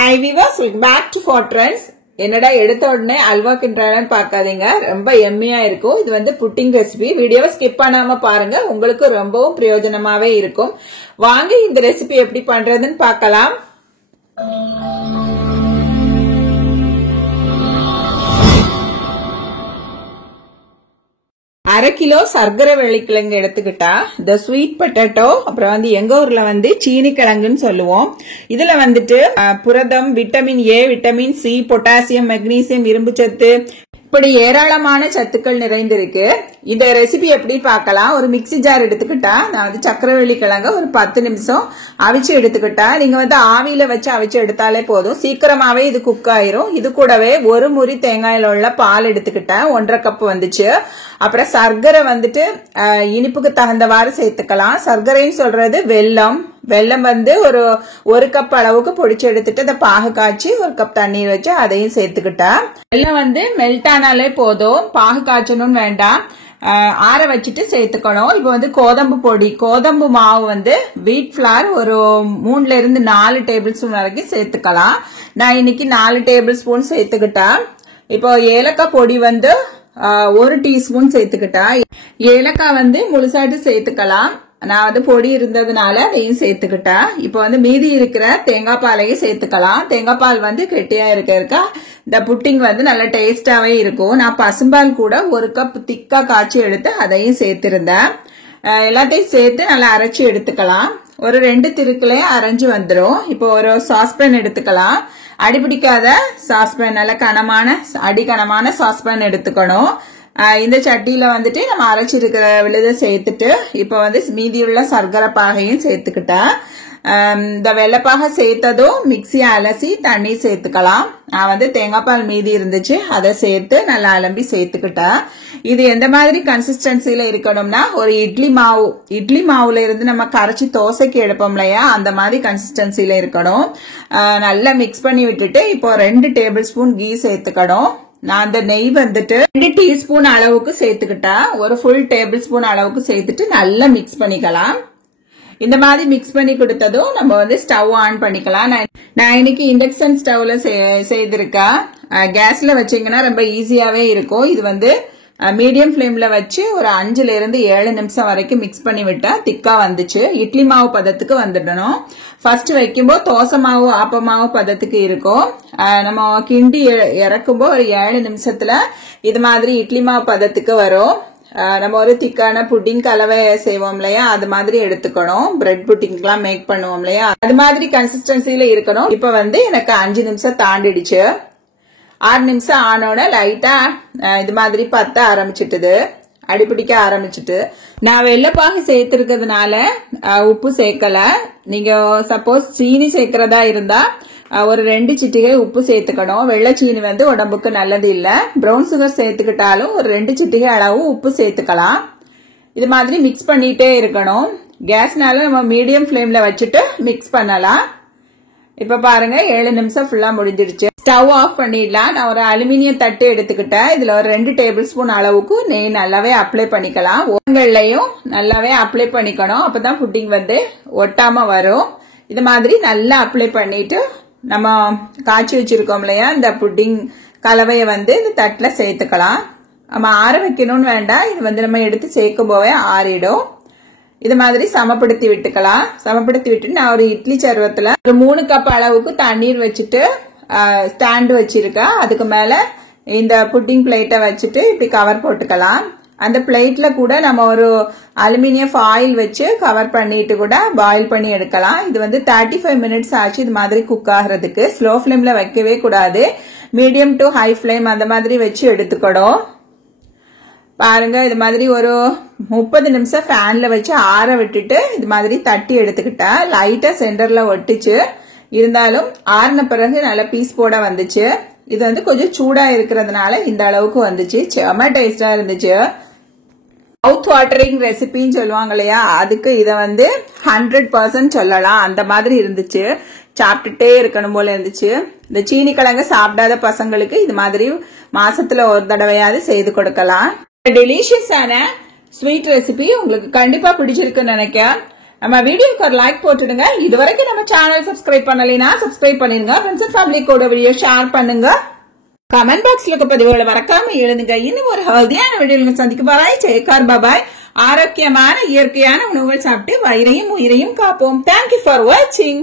Hi viewers, welcome back to Fortress. என்னடா எடுத்த உடனே அல்வா கிண்டறானு பார்க்காதீங்க, ரொம்ப எம்மியா இருக்கும். இது வந்து புட்டிங் ரெசிபி. வீடியோவை ஸ்கிப் பண்ணாம பாருங்க, உங்களுக்கு ரொம்பவும் பிரயோஜனமாவே இருக்கும். வாங்க இந்த ரெசிபி எப்படி பண்றதுன்னு பார்க்கலாம். 1/2 கிலோ சர்க்கரை வெள்ளிக்கிழங்கு எடுத்துக்கிட்டா, இந்த ஸ்வீட் பொட்டேட்டோ, அப்புறம் வந்து எங்க ஊர்ல வந்து சீனி கிழங்குன்னு சொல்லுவோம். இதுல வந்துட்டு புரதம், vitamin A, vitamin C, potassium, magnesium, இரும்பு சத்து, இப்படி ஏராளமான சத்துக்கள் நிறைந்திருக்கு. இந்த ரெசிபி எப்படி பார்க்கலாம். ஒரு மிக்சி ஜார் எடுத்துக்கிட்டா, நான் வந்து சக்கரவள்ளி கிழங்க ஒரு 10 நிமிஷம் அவிச்சு எடுத்துக்கிட்டா, நீங்க வந்து ஆவியில வச்சு அவிச்சு எடுத்தாலே போதும், சீக்கிரமாவே இது குக் ஆயிரும். இது கூடவே ஒரு முறி தேங்காயில உள்ள பால் எடுத்துக்கிட்டா, 1/2 கப் வந்துச்சு. அப்புறம் சர்க்கரை வந்துட்டு இனிப்புக்கு தகுந்தவாறு சேர்த்துக்கலாம். சர்க்கரைன்னு சொல்றது வெல்லம். வெல்லம் வந்து ஒரு கப் அளவுக்கு பொடிச்சு எடுத்துட்டு அதை பாகு காய்ச்சி 1 கப் தண்ணீர் வச்சு அதையும் சேர்த்துக்கிட்டா, வெல்லம் வந்து மெல்ட் ஆனாலே போதும், பாகு காய்ச்சணும்னு வேண்டாம். ஆற வச்சுட்டு சேர்த்துக்கணும். இப்ப வந்து கோதம்பு பொடி, கோதம்பு மாவு வந்து வீட் ஃபிளார் ஒரு 3 இருந்து 4 டேபிள் ஸ்பூன் வரைக்கும் சேர்த்துக்கலாம். நான் இன்னைக்கு 4 டேபிள் ஸ்பூன் சேர்த்துக்கிட்டா. இப்போ ஏலக்காய் பொடி வந்து 1 டீஸ்பூன் சேர்த்துக்கிட்டா. ஏலக்காய் வந்து முழுசாட்டு சேர்த்துக்கலாம். நான் வந்து பொடி இருந்ததுனால அதையும் சேர்த்துக்கிட்டா. இப்ப வந்து மீதி இருக்கிற தேங்காய் பாலையும் சேர்த்துக்கலாம். தேங்காய் பால் வந்து கெட்டியா இருக்கா இந்த புட்டிங் வந்து நல்ல டேஸ்டாவே இருக்கும். நான் பசும்பால் கூட 1 கப் திக்கா காய்ச்சி எடுத்து அதையும் சேர்த்திருந்தேன். எல்லாத்தையும் சேர்த்து நல்லா அரைச்சி எடுத்துக்கலாம். ஒரு 2 திருக்குலயே அரைஞ்சு வந்துடும். இப்போ ஒரு சாஸ்பேன் எடுத்துக்கலாம். அடிபிடிக்காத சாஸ்பேன், நல்ல அடிக்கனமான சாஸ்பேன் எடுத்துக்கணும். இந்த சட்டியில வந்துட்டு நம்ம அரைச்சிருக்கிற விழுத சேர்த்துட்டு, இப்ப வந்து மீதியுள்ள சர்க்கரை பாகையும் சேர்த்துக்கிட்டா. இந்த வெள்ளைப்பாக சேர்த்ததும் மிக்சியை அலசி தண்ணி சேர்த்துக்கலாம். நான் வந்து தேங்காய் பால் மீதி இருந்துச்சு, அதை சேர்த்து நல்லா அலம்பி சேர்த்துக்கிட்டா. இது எந்த மாதிரி கன்சிஸ்டன்சில இருக்கணும்னா, ஒரு இட்லி மாவுல இருந்து நம்ம கரைச்சி தோசைக்கு எடுப்போம் இல்லையா, அந்த மாதிரி கன்சிஸ்டன்சில இருக்கணும். நல்லா மிக்ஸ் பண்ணி விட்டுட்டு இப்போ 2 டேபிள் ஸ்பூன் கீ சேர்த்துக்கணும். நான் அந்த நெய் வந்துட்டு 2 டீஸ்பூன் அளவுக்கு சேர்த்துக்கிட்டா, ஒரு ஃபுல் டேபிள் ஸ்பூன் அளவுக்கு சேர்த்துட்டு நல்லா மிக்ஸ் பண்ணிக்கலாம். இந்த மாதிரி மிக்ஸ் பண்ணி கொடுத்ததும் நம்ம வந்து ஸ்டவ் ஆன் பண்ணிக்கலாம். நான் இன்னைக்கு இண்டக்ஷன் ஸ்டவ்ல செய்திருக்கேன். கேஸ்ல வச்சீங்கன்னா ரொம்ப ஈஸியாவே இருக்கும். இது வந்து மீடியம் ஃபிளேம்ல வச்சு ஒரு 5 இருந்து 7 நிமிஷம் வரைக்கும் மிக்ஸ் பண்ணி விட்டா திக்கா வந்துச்சு. இட்லி மாவு பதத்துக்கு வந்துடணும். ஃபர்ஸ்ட் வைக்கும்போது தோசை மாவு, ஆப்ப மாவு பதத்துக்கு இருக்கும். நம்ம கிண்டி இறக்கும்போது ஒரு 7 நிமிஷத்துல இது மாதிரி இட்லி மாவு பதத்துக்கு வரும். நம்ம ஒரு திக்கான புட்டிங் கலவை செய்வோம் இல்லையா, அது மாதிரி எடுத்துக்கணும். பிரெட் புட்டிங்லாம் மேக் பண்ணுவோம் இல்லையா, அது மாதிரி கன்சிஸ்டன்சில இருக்கணும். இப்ப வந்து எனக்கு 5 நிமிஷம் தாண்டிடுச்சு. 6 நிமிஷம் ஆனோட லைட்டா இது மாதிரி பத்த ஆரம்பிச்சிட்டுது, அடிப்பிடிக்க ஆரம்பிச்சுட்டு. நான் வெள்ளைப்பாகு சேர்த்திருக்கிறதுனால உப்பு சேர்க்கல. நீங்க சப்போஸ் சீனி சேர்க்கிறதா இருந்தா ஒரு 2 சிட்டிகை உப்பு சேர்த்துக்கணும். வெள்ளை சீனி வந்து உடம்புக்கு நல்லது இல்ல. பிரவுன் சுகர் சேர்த்துக்கிட்டாலும் ஒரு 2 சிட்டிகை அளவு உப்பு சேர்த்துக்கலாம். இது மாதிரி மிக்ஸ் பண்ணிட்டே இருக்கணும். கேஸ்னால நம்ம மீடியம் ஃபிளேம்ல வச்சுட்டு மிக்ஸ் பண்ணலாம். இப்ப பாருங்க 7 நிமிஷம் ஃபுல்லா முடிஞ்சிடுச்சு. ஸ்டவ் ஆஃப் பண்ணிடலாம். நான் ஒரு அலுமினியம் தட்டு எடுத்துக்கிட்டேன். இதுல ஒரு 2 டேபிள் ஸ்பூன் அளவுக்கு நெய் நல்லாவே அப்ளை பண்ணிக்கலாம். ஓரங்கள்லயும் நல்லாவே அப்ளை பண்ணிக்கணும். அப்பதான் புட்டிங் வந்து ஒட்டாம வரும். இது மாதிரி நல்லா அப்ளை பண்ணிட்டு நம்ம காய்ச்சி வச்சிருக்கோம் இல்லையா, இந்த புட்டிங் கலவையை வந்து இந்த தட்டுல சேர்த்துக்கலாம். நம்ம ஆற வைக்கணும்னு வேண்டாம். இது வந்து நம்ம எடுத்து சேர்க்கும் போவே ஆறிடும். இது மாதிரி சமப்படுத்தி விட்டுக்கலாம். சமப்படுத்தி விட்டு நான் ஒரு இட்லி சர்வத்துல ஒரு 3 கப் அளவுக்கு தண்ணீர் வச்சுட்டு ஸ்டாண்ட் வச்சிருக்கேன். அதுக்கு மேல இந்த புட்டிங் பிளேட்டை வச்சுட்டு இப்படி கவர் போட்டுக்கலாம். அந்த பிளேட்ல கூட நம்ம ஒரு அலுமினியம் ஃபாயில் வச்சு கவர் பண்ணிட்டு கூட பாயில் பண்ணி எடுக்கலாம். இது வந்து 35 மினிட்ஸ் ஆச்சு இது மாதிரி குக் ஆகிறதுக்கு. ஸ்லோ ஃபிளேம்ல வைக்கவே கூடாது. மீடியம் டு ஹை ஃபிளேம் அந்த மாதிரி வச்சு எடுத்துக்கணும். பாருங்க இது மாதிரி ஒரு 30 நிமிஷம் ஃபேன்ல வச்சு ஆற விட்டுட்டு இது மாதிரி தட்டி எடுத்துக்கிட்டா. லைட்டா சென்டர்ல ஒட்டிச்சு, இருந்தாலும் ஆறின பிறகு நல்ல பீஸ் போட வந்துச்சு. இது வந்து கொஞ்சம் சூடா இருக்கிறதுனால இந்த அளவுக்கு வந்துச்சு. செம டேஸ்டா இருந்துச்சு. மவுத் வாட்டரிங் ரெசிபின்னு சொல்லுவாங்க இல்லையா, அதுக்கு இதை வந்து 100% சொல்லலாம். அந்த மாதிரி இருந்துச்சு. சாப்பிட்டுட்டே இருக்கணும் போல இருந்துச்சு. இந்த சீனி கிழங்கு சாப்பிடாத பசங்களுக்கு இது மாதிரி மாசத்துல ஒரு தடவையாவது செய்து கொடுக்கலாம். டெலிஷியஸான ஸ்வீட் ரெசிபி உங்களுக்கு கண்டிப்பா பிடிச்சிருக்குன்னு நினைக்கிறேன். நம்ம வீடியோக்கு ஒரு லைக் போட்டுடுங்க. இதுவரைக்கும் நம்ம சேனல் சப்ஸ்கிரைப் பண்ணலைன்னா சப்ஸ்கிரைப் பண்ணிருங்க. ஃப்ரெண்ட்ஸ் அண்ட் ஃபேமிலி கூட வீடியோ ஷேர் பண்ணுங்க. கமெண்ட் பாக்ஸ்ல இருக்க பதிவுகளை மறக்காம எழுதுங்க. இன்னும் ஒரு ஹெல்தியான வீடியோல சந்திக்க பாய். ஜெயக்கார் பாபாய். ஆரோக்கியமான இயற்கையான உணவுகள் சாப்பிட்டு வயிறையும் உயிரையும் காப்போம். தேங்க்யூ ஃபார் வாட்சிங்.